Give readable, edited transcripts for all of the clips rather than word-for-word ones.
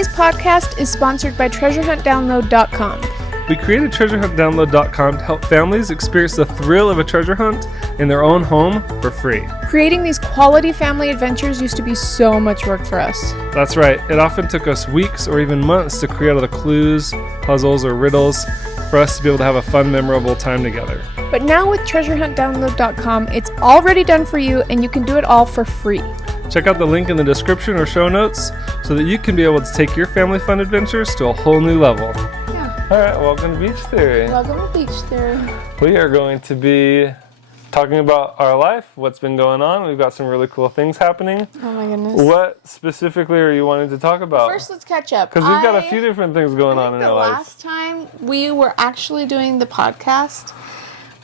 Today's podcast is sponsored by TreasureHuntDownload.com. We created TreasureHuntDownload.com to help families experience the thrill of a treasure hunt in their own home for free. Creating these quality family adventures used to be so much work for us. That's right. It often took us weeks or even months to create all the clues, puzzles, or riddles for us to be able to have a fun, memorable time together. But now with TreasureHuntDownload.com, it's already done for you and you can do it all for free. Check out the link in the description or show notes so that you can be able to take your family fun adventures to a whole new level. All right, welcome to Beach Theory. Welcome to Beach Theory. We are going to be talking about our life, what's been going on. We've got some really cool things happening. Oh my goodness. What specifically are you wanting to talk about? First, let's catch up. Because we've got a few different things going on in our life. The last time we were actually doing the podcast,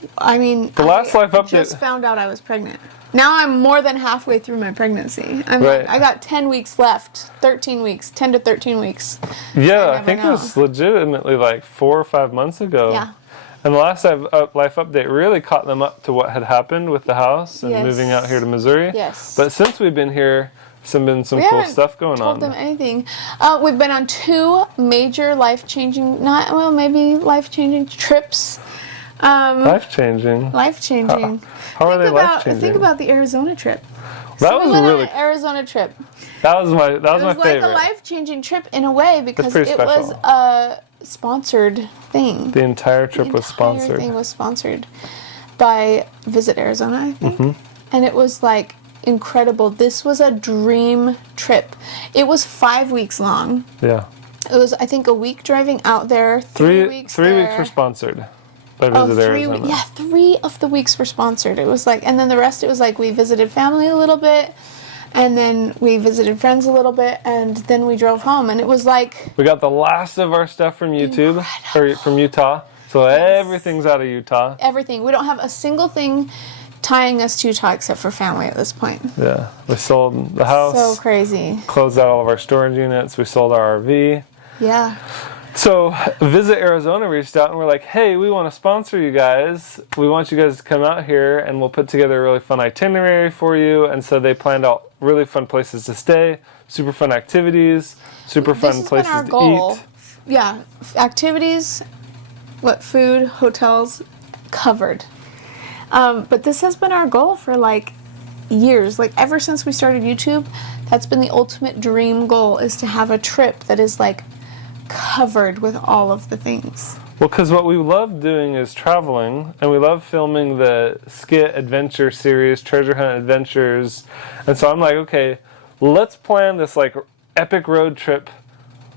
the last life update. I just found out I was pregnant. Now I'm more than halfway through my pregnancy. I got 10 weeks left, 13 weeks, 10 to 13 weeks. Yeah, I think it was legitimately like 4 or 5 months ago. Yeah. And the last life update really caught them up to what had happened with the house and moving out here to Missouri. Yes. But since we've been here, there's been some cool stuff going on. We haven't told them anything. We've been on 2 major life-changing trips. Life-changing? Life-changing. How are they life-changing? Think about the Arizona trip. That was really an Arizona trip. That was my favorite. It was like a life-changing trip in a way because it was a sponsored thing. The entire trip was sponsored. The entire thing was sponsored by Visit Arizona, I think. Mm-hmm. And it was like incredible. This was a dream trip. It was 5 weeks long. Yeah. It was, I think, a week driving out there, 3 weeks Three weeks were sponsored. By Visit Arizona. Yeah, 3 of the weeks were sponsored. It was like, and then the rest, it was like we visited family a little bit, and then we visited friends a little bit, and then we drove home, and it was like... We got the last of our stuff from YouTube, or from Utah, so everything's out of Utah. Everything. We don't have a single thing tying us to Utah except for family at this point. Yeah, we sold the house. So crazy. Closed out all of our storage units. We sold our RV. Yeah. So Visit Arizona reached out and we're like, hey, we want to sponsor you guys. We want you guys to come out here and we'll put together a really fun itinerary for you. And so they planned out really fun places to stay, super fun activities, super fun places to eat. Yeah, activities, food, hotels, covered. But this has been our goal for like years. Like ever since we started YouTube, that's been the ultimate dream goal, is to have a trip that is like covered with all of the things. Well, because what we love doing is traveling, and we love filming the skit adventure series, Treasure Hunt Adventures, and so I'm like, okay, let's plan this like epic road trip,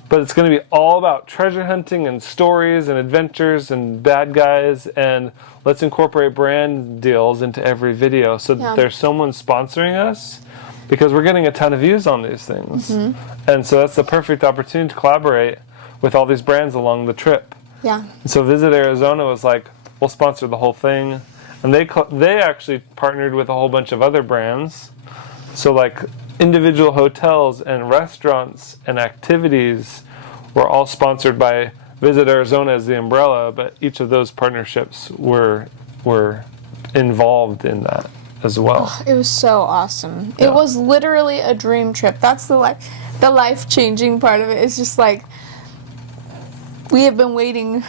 but it's going to be all about treasure hunting and stories and adventures and bad guys, and let's incorporate brand deals into every video so that there's someone sponsoring us, because we're getting a ton of views on these things. Mm-hmm. And so that's the perfect opportunity to collaborate with all these brands along the trip. Yeah. And so Visit Arizona was like, we'll sponsor the whole thing. And they actually partnered with a whole bunch of other brands. So like individual hotels and restaurants and activities were all sponsored by Visit Arizona as the umbrella, but each of those partnerships were involved in that as well. Oh, it was so awesome. Yeah. It was literally a dream trip. That's the life-changing part of it. It's just like, we have been waiting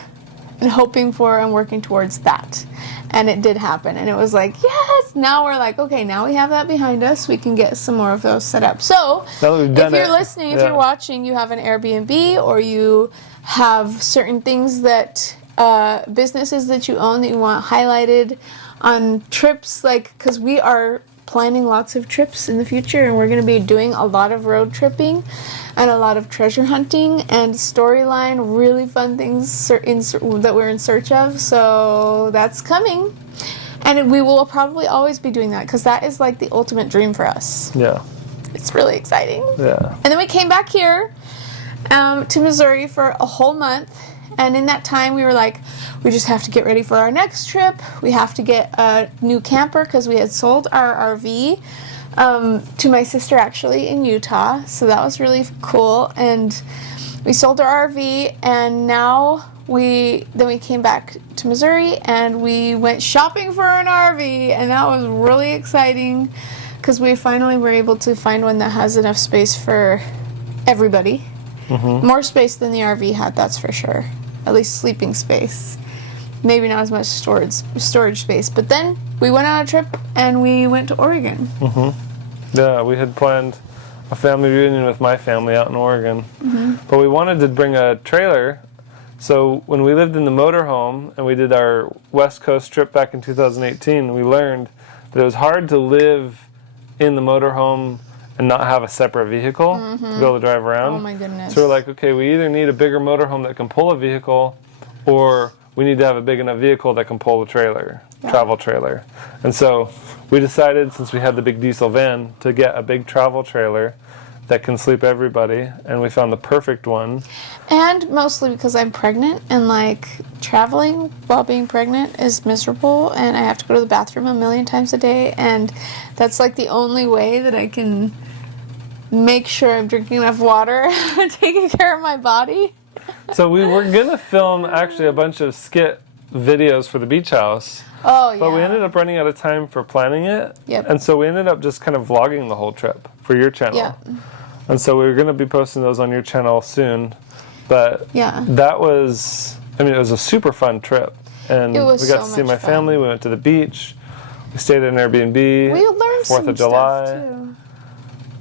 and hoping for and working towards that. And it did happen. And it was like, yes! Now we're like, okay, now we have that behind us. We can get some more of those set up. So, if you're listening, if you're watching, you have an Airbnb, or you have certain things that, businesses that you own that you want highlighted on trips, because we are planning lots of trips in the future, and we're going to be doing a lot of road tripping and a lot of treasure hunting and storyline, really fun things that we're in search of. So that's coming, and we will probably always be doing that, because that is like the ultimate dream for us. Yeah, it's really exciting. Yeah. And then we came back here to Missouri for a whole month, and in that time we were like, we just have to get ready for our next trip. We have to get a new camper, because we had sold our RV to my sister actually in Utah. So that was really cool. And we sold our RV, and now we came back to Missouri and we went shopping for an RV, and that was really exciting because we finally were able to find one that has enough space for everybody. More space than the RV had, that's for sure. At least sleeping space. Maybe not as much storage space. But then we went on a trip and we went to Oregon. Yeah, we had planned a family reunion with my family out in Oregon. But we wanted to bring a trailer. So when we lived in the motorhome and we did our West Coast trip back in 2018, we learned that it was hard to live in the motorhome and not have a separate vehicle to be able to drive around. Oh my goodness. So we're like, okay, we either need a bigger motorhome that can pull a vehicle, or we need to have a big enough vehicle that can pull a trailer, travel trailer. And so we decided, since we had the big diesel van, to get a big travel trailer that can sleep everybody, and we found the perfect one. And mostly because I'm pregnant, and like traveling while being pregnant is miserable, and I have to go to the bathroom a million times a day, and that's like the only way that I can make sure I'm drinking enough water, taking care of my body. So we were gonna film actually a bunch of skit videos for the beach house. Oh, yeah. But we ended up running out of time for planning it. Yep. And so we ended up just kind of vlogging the whole trip for your channel. Yep. And so we were going to be posting those on your channel soon. But that was, I mean, it was a super fun trip. And we got to see my family. We went to the beach. We stayed at an Airbnb. We learned 4th of July. stuff too.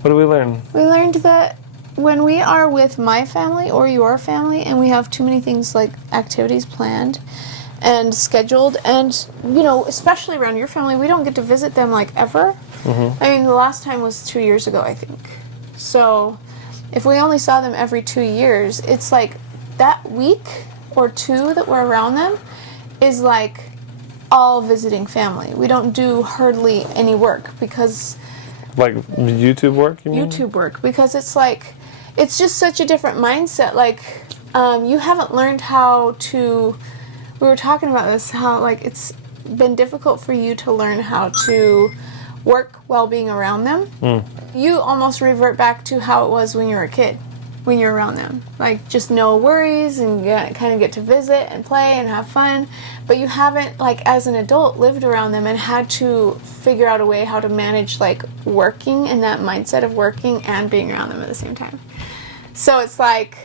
What did we learn? We learned that when we are with my family or your family and we have too many things like activities planned and scheduled, and you know, especially around your family, we don't get to visit them like ever. I mean, the last time was 2 years ago, I think. So if we only saw them every 2 years, it's like that week or two that we're around them is like all visiting family. We don't do hardly any work because... Like YouTube work, you mean? YouTube work, because it's like, it's just such a different mindset. Like, you haven't learned how to... We were talking about this, how like it's been difficult for you to learn how to work while being around them. You almost revert back to how it was when you were a kid, when you're around them. Like, just no worries, and you kind of get to visit and play and have fun. But you haven't, like, as an adult, lived around them and had to figure out a way how to manage, like, working and that mindset of working and being around them at the same time. So it's like,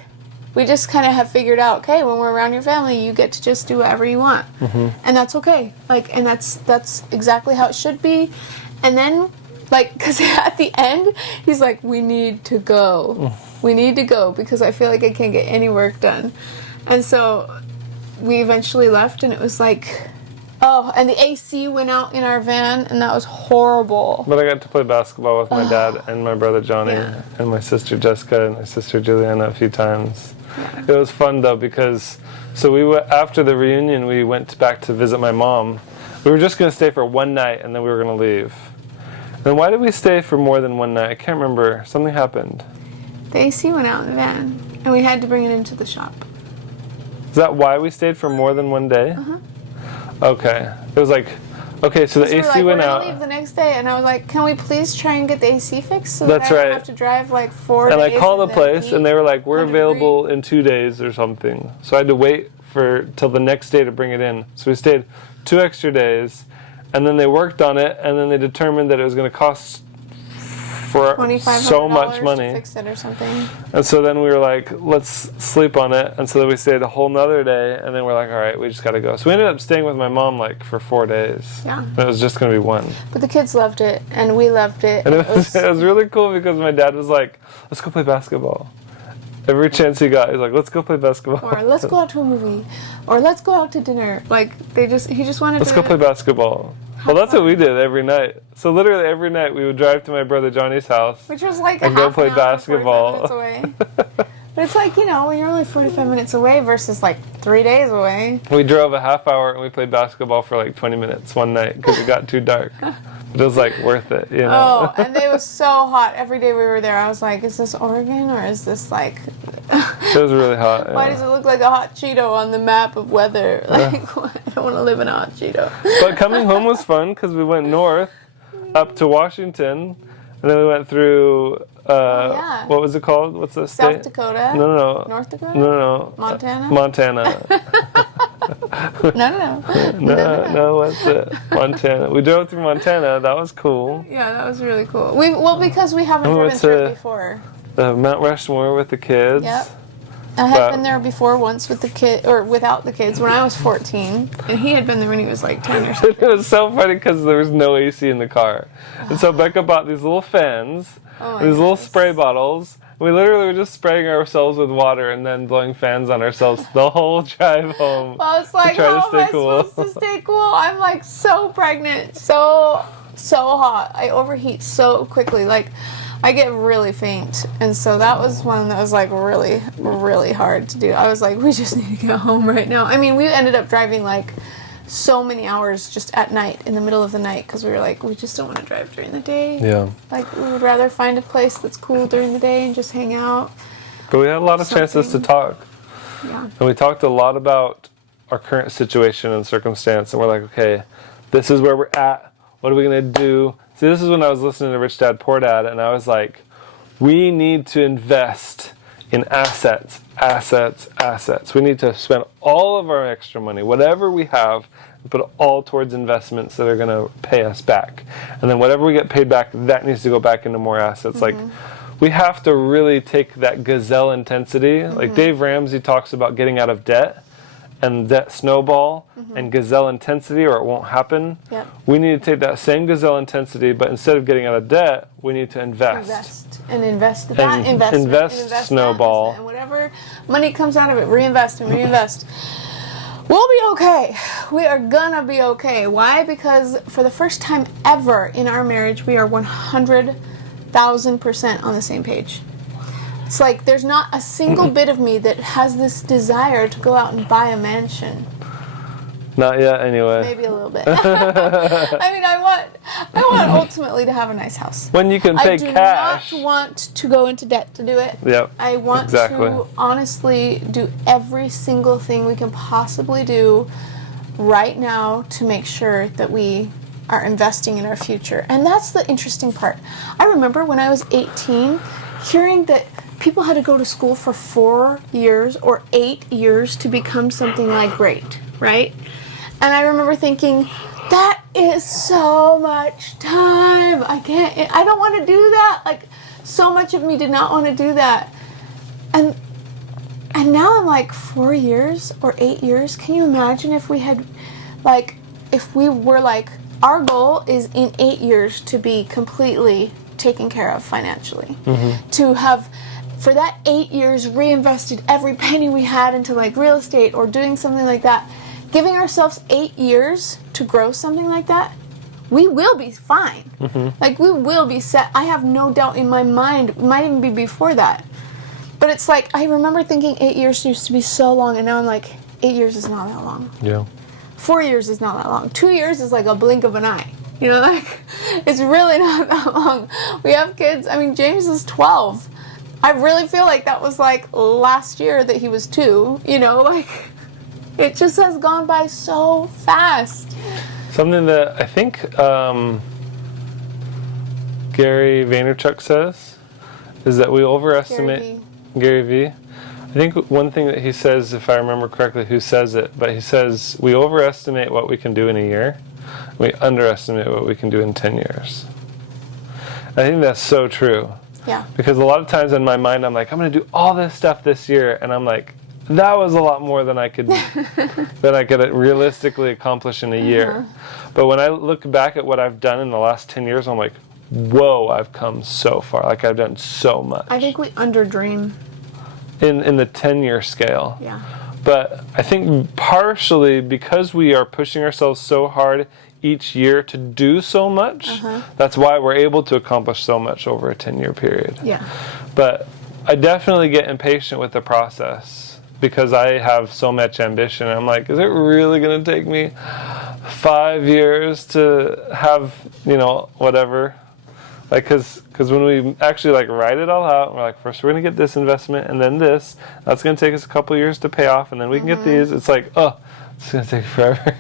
we just kind of have figured out, okay, when we're around your family, you get to just do whatever you want. And that's okay. Like, and that's exactly how it should be. And then, like, because at the end, he's like, we need to go. We need to go because I feel like I can't get any work done. And so we eventually left, and it was like, oh, and the AC went out in our van, and that was horrible. But I got to play basketball with my dad and my brother Johnny and my sister Jessica and my sister Juliana a few times. It was fun though, because after the reunion we went back to visit my mom. We were just going to stay for one night and then we were going to leave. Then why did we stay for more than one night? I can't remember. Something happened. The AC went out in the van, and we had to bring it into the shop. Is that why we stayed for more than one day? Okay. It was like, okay, so the AC went out. We're gonna leave the next day, and I was like, can we please try and get the AC fixed so That's that I don't right. have to drive like 4 days? And I called the place, and they were like, we're 100 available in 2 days or something. So I had to wait till the next day to bring it in. So we stayed 2 extra days, and then they worked on it, and then they determined that it was going to cost for so much money to fix it or something. And so then we were like, let's sleep on it. And so then we stayed a whole nother day, and then we're like, all right, we just got to go. So we ended up staying with my mom like for 4 days. Yeah. And it was just going to be one. But the kids loved it, and we loved it. And it was really cool because my dad was like, let's go play basketball. Every chance he got, he was like, let's go play basketball. Or let's go out to a movie. Or let's go out to dinner. Like, he just wanted let's to... go play basketball. Well, that's what we did every night. So literally every night we would drive to my brother Johnny's house. Which was like and go play basketball. 45 minutes away. But it's like, you know, when you're only 45 minutes away versus like 3 days away. We drove a half hour and we played basketball for like 20 minutes one night because it got too dark. It was like worth it, you know. Oh, and it was so hot every day we were there. I was like, is this Oregon or is this like... It was really hot. Why does it look like a hot Cheeto on the map of weather? Like, I don't want to live in a hot Cheeto. But coming home was fun because we went north up to Washington, and then we went through, what was it called? What's the state? South Dakota? No. North Dakota? No. Montana? Montana. No, what's it? Montana. We drove through Montana. That was cool. Yeah, that was really cool. Because we haven't driven through it before. The Mount Rushmore with the kids. Yep. I had been there before once with the kid, or without the kids, when I was 14, and he had been there when he was like 10 or something. It was so funny because there was no AC in the car. And so Becca bought these little fans, these little spray bottles. We literally were just spraying ourselves with water and then blowing fans on ourselves the whole drive home. I was like, how am I supposed to stay cool? I'm like so pregnant, so hot. I overheat so quickly. Like, I get really faint. And so that was one that was like really, really hard to do. I was like, we just need to get home right now. I mean, we ended up driving like so many hours just at night, in the middle of the night, because we were like, we just don't want to drive during the day. Yeah. Like, we would rather find a place that's cool during the day and just hang out. But we had a lot of chances to talk. Yeah. And we talked a lot about our current situation and circumstance. And we're like, okay, this is where we're at. What are we going to do? See, this is when I was listening to Rich Dad, Poor Dad, and I was like, we need to invest in assets. We need to spend all of our extra money, whatever we have, and put it all towards investments that are going to pay us back. And then whatever we get paid back, that needs to go back into more assets. Like, we have to really take that gazelle intensity. Like Dave Ramsey talks about getting out of debt and debt snowball and gazelle intensity, or it won't happen. Yep. We need to take that same gazelle intensity, but instead of getting out of debt, we need to invest Invest snowball. And whatever money comes out of it, reinvest and reinvest. We'll be okay. We are gonna be okay. Why? Because for the first time ever in our marriage, we are 100,000% on the same page. It's like there's not a single bit of me that has this desire to go out and buy a mansion. Not yet, anyway. Maybe a little bit. I mean, I want ultimately to have a nice house. When you can pay cash. I do not want to go into debt to do it. Yep. I want to honestly do every single thing we can possibly do right now to make sure that we are investing in our future. And that's the interesting part. I remember when I was 18, hearing that people had to go to school for 4 years or 8 years to become something like great, right? And I remember thinking, that is so much time. I don't want to do that. Like, so much of me did not want to do that. And now I'm like, 4 years or 8 years? Can you imagine if we had, like, if we were like, our goal is in 8 years to be completely taken care of financially. To have, for that 8 years, reinvested every penny we had into like real estate or doing something like that. Giving ourselves 8 years to grow something like that, we will be fine. Like, we will be set. I have no doubt in my mind. It might even be before that. But it's like, I remember thinking 8 years used to be so long, and now I'm like, 8 years is not that long. Yeah. 4 years is not that long. 2 years is like a blink of an eye. You know, like, it's really not that long. We have kids. I mean, James is 12. I really feel like that was like last year that he was 2. You know, like, it just has gone by so fast. Something that I think Gary Vaynerchuk says is that we overestimate Gary V. I think one thing that he says, if I remember correctly who says it, but he says we overestimate what we can do in a year. We underestimate what we can do in 10 years. I think that's so true. Yeah. Because a lot of times in my mind, I'm like, I'm going to do all this stuff this year, and I'm like, that was a lot more than I could realistically accomplish in a year. But when I look back at what I've done in the last 10 years, I'm like, whoa, I've come so far. Like, I've done so much. I think we underdream. In the 10-year scale. Yeah. But I think partially because we are pushing ourselves so hard each year to do so much, that's why we're able to accomplish so much over a 10-year period. Yeah. But I definitely get impatient with the process because I have so much ambition. I'm like, is it really going to take me 5 years to have, you know, whatever? Like, because when we actually like write it all out, we're like, first we're going to get this investment and then this. That's going to take us a couple years to pay off, and then we can get these. It's like, oh, it's going to take forever.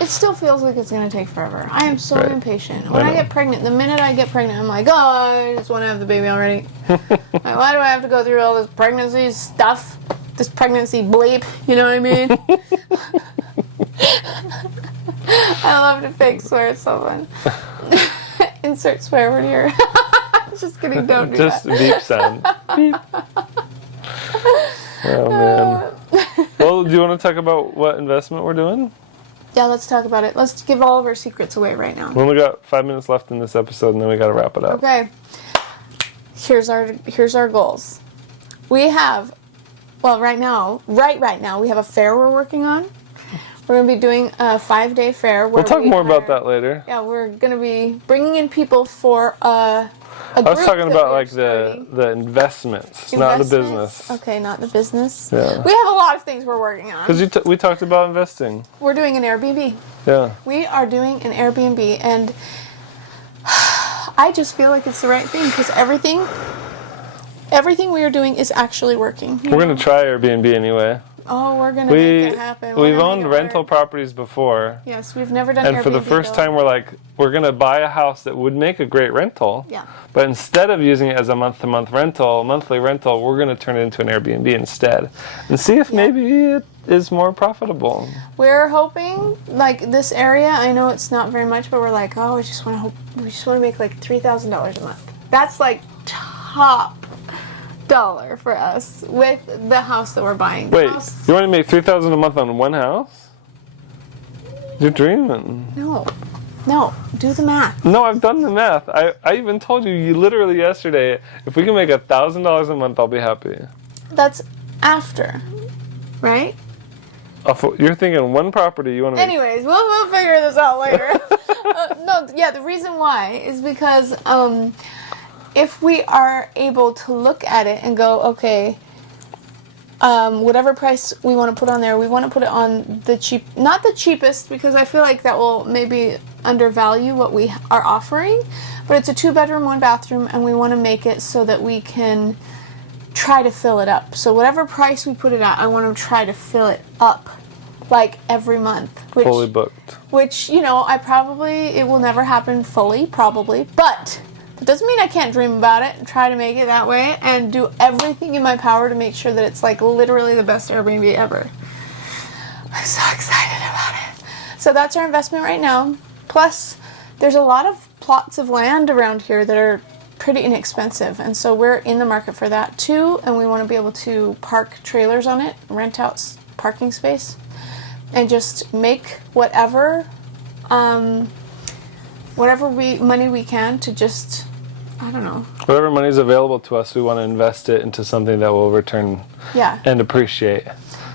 It still feels like it's going to take forever. I am so impatient. When I get pregnant, the minute I get pregnant, I'm like, oh, I just want to have the baby already. Like, why do I have to go through all this pregnancy stuff? This pregnancy bleep, you know what I mean? I love to fake swear, it's so fun. Insert swear word here. Just kidding, don't do Just that. beep sound. Beep. Oh, man. Well, do you want to talk about what investment we're doing? Yeah, let's talk about it. Let's give all of our secrets away right now. We only got 5 minutes left in this episode, and then we got to wrap it up. Okay. Here's our goals. We have, well, right now, we have a fair we're working on. We're going to be doing a 5-day fair. We'll talk more about that later. Yeah, we're going to be bringing in people for a group. I was talking about like the investments, not the business. Okay, not the business. Yeah. We have a lot of things we're working on. Because we talked about investing. We're doing an Airbnb. Yeah. We are doing an Airbnb, and I just feel like it's the right thing because everything we are doing is actually working. We're going to try Airbnb anyway. Oh, we're going to make it happen. We've owned rental properties before. Yes, we've never done Airbnb. And for the first time, we're like, we're going to buy a house that would make a great rental. Yeah. But instead of using it as a month-to-month rental, monthly rental, we're going to turn it into an Airbnb instead. And see if maybe it is more profitable. We're hoping, like, this area, I know it's not very much, but we're like, oh, we just want to make like $3,000 a month. That's like top dollar for us with the house that we're buying. Wait, you want to make $3,000 a month on one house? You're dreaming. No, do the math. No, I've done the math. I even told you literally yesterday, if we can make $1,000 a month, I'll be happy. That's after, right? You're thinking one property you want to make. Anyways, we'll figure this out later. The reason why is because if we are able to look at it and go, okay, whatever price we want to put on there, we want to put it on not the cheapest, because I feel like that will maybe undervalue what we are offering, but it's a 2-bedroom, 1-bathroom, and we want to make it so that we can try to fill it up. So whatever price we put it at, I want to try to fill it up like every month. Fully booked. Which, it will never happen fully, probably, but it doesn't mean I can't dream about it and try to make it that way and do everything in my power to make sure that it's like literally the best Airbnb ever. I'm so excited about it. So that's our investment right now. Plus, there's a lot of plots of land around here that are pretty inexpensive, and so we're in the market for that too, and we want to be able to park trailers on it, rent out parking space, and just make whatever money we can to just, I don't know. Whatever money is available to us, we want to invest it into something that will return and appreciate.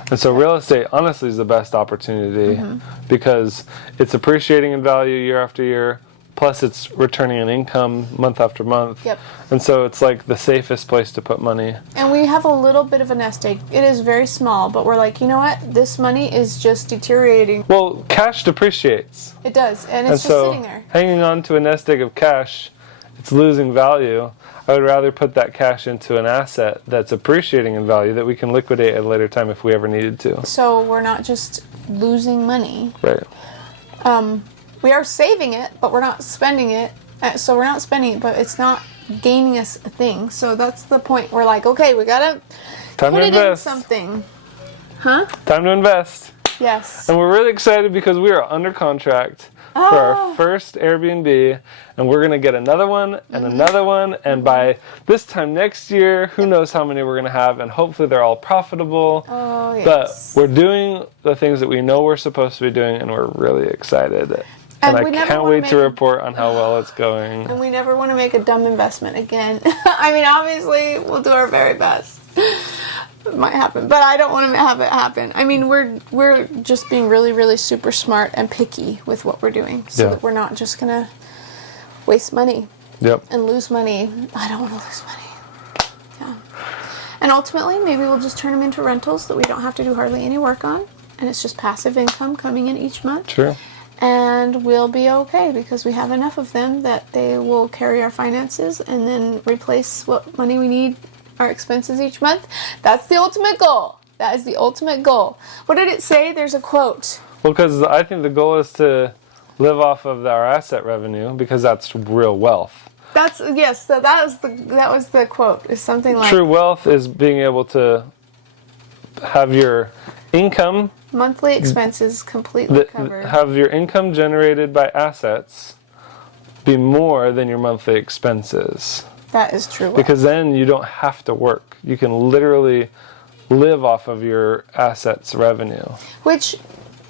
And so real estate, honestly, is the best opportunity because it's appreciating in value year after year, plus it's returning an income month after month. Yep. And so it's like the safest place to put money. And we have a little bit of a nest egg. It is very small, but we're like, you know what? This money is just deteriorating. Well, cash depreciates. It does, and it's just sitting there. Hanging on to a nest egg of cash, it's losing value. I would rather put that cash into an asset that's appreciating in value that we can liquidate at a later time if we ever needed to. So we're not just losing money. Right. We are saving it, but we're not spending it. So we're not spending it, but it's not gaining us a thing. So that's the point. We're like, okay, we gotta put it in something. Huh? Time to invest. Yes. And we're really excited because we are under contract for our first Airbnb, and we're going to get another one and another one, and by this time next year, who knows how many we're going to have, and hopefully they're all profitable. Oh, yes. But we're doing the things that we know we're supposed to be doing, and we're really excited. And I can't wait to report on how well it's going. And we never want to make a dumb investment again. I mean, obviously, we'll do our very best. It might happen, but I don't want to have it happen. I mean, we're just being really, really super smart and picky with what we're doing, so that we're not just gonna waste money and lose money. I don't want to lose money. Yeah. And ultimately, maybe we'll just turn them into rentals that we don't have to do hardly any work on, and it's just passive income coming in each month. Sure. And we'll be okay because we have enough of them that they will carry our finances and then replace what money we need, our expenses each month. That's the ultimate goal. That is the ultimate goal. What did it say? There's a quote. Well, because I think the goal is to live off of our asset revenue because that's real wealth. That was the quote. It's something like true wealth is being able to have your income monthly expenses completely covered. Have your income generated by assets be more than your monthly expenses. That is true. Because then you don't have to work. You can literally live off of your assets revenue. Which,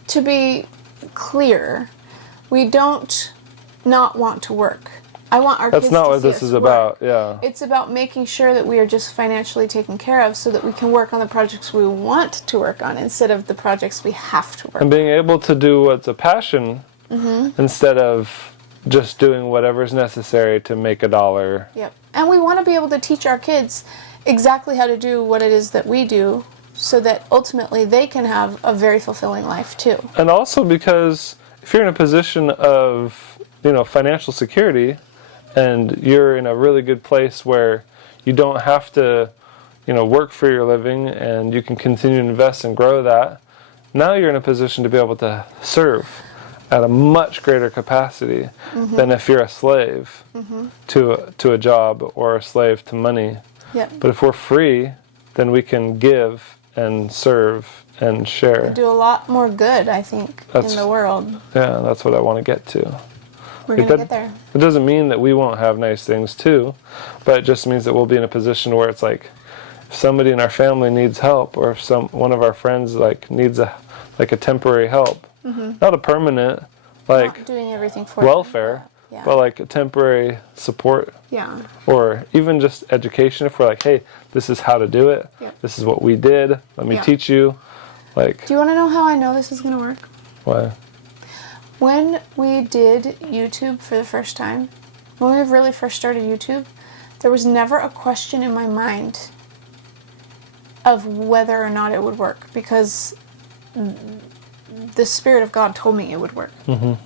to be clear, we don't not want to work. I want our kids to see us work. That's not what this is about, yeah. It's about making sure that we are just financially taken care of so that we can work on the projects we want to work on instead of the projects we have to work on. And being able to do what's a passion instead of just doing whatever's necessary to make a dollar. Yep. And we want to be able to teach our kids exactly how to do what it is that we do so that ultimately they can have a very fulfilling life too. And also because if you're in a position of, financial security, and you're in a really good place where you don't have to, work for your living and you can continue to invest and grow that, now you're in a position to be able to serve at a much greater capacity than if you're a slave to a job or a slave to money. Yep. But if we're free, then we can give and serve and share. We do a lot more good, I think, in the world. Yeah, that's what I want to get to. We're going to get there. It doesn't mean that we won't have nice things too, but it just means that we'll be in a position where it's like, if somebody in our family needs help, or if one of our friends needs a temporary help, not a permanent not doing everything for welfare, them, but like a temporary support. Yeah. Or even just education. If we're like, hey, this is how to do it. Yep. This is what we did. Let me teach you. Do you want to know how I know this is going to work? Why? When we did YouTube for the first time, when we really first started YouTube, there was never a question in my mind of whether or not it would work, because the Spirit of God told me it would work. And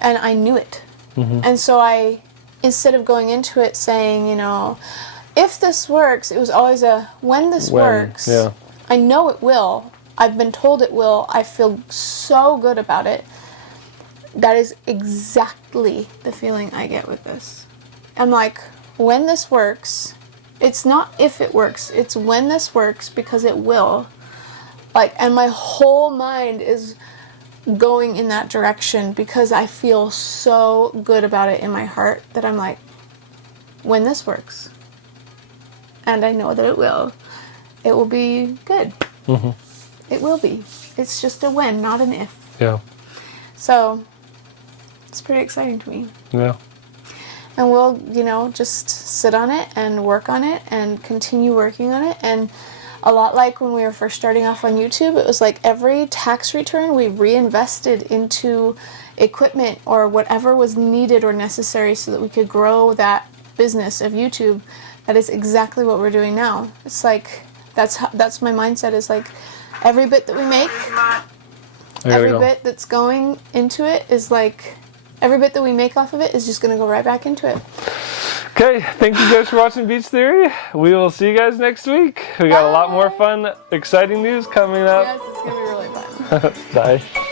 I knew it. And so I, instead of going into it saying, if this works, it was always a, when this works, I know it will. I've been told it will. I feel so good about it. That is exactly the feeling I get with this. I'm like, when this works, it's not if it works, it's when this works, because it will. And my whole mind is going in that direction because I feel so good about it in my heart that I'm like, when this works, and I know that it will be good. It will be. It's just a when, not an if. Yeah. So it's pretty exciting to me. Yeah. And we'll, just sit on it and work on it and continue working on it. And a lot like when we were first starting off on YouTube, it was like every tax return we reinvested into equipment or whatever was needed or necessary so that we could grow that business of YouTube. That is exactly what we're doing now. It's like, that's my mindset, is like every bit that we make, every bit that's going into it is like, every bit that we make off of it is just going to go right back into it. Okay, thank you guys for watching Beach Theory. We will see you guys next week. We got a lot more fun, exciting news coming up. Yes, it's going to be really fun. Bye.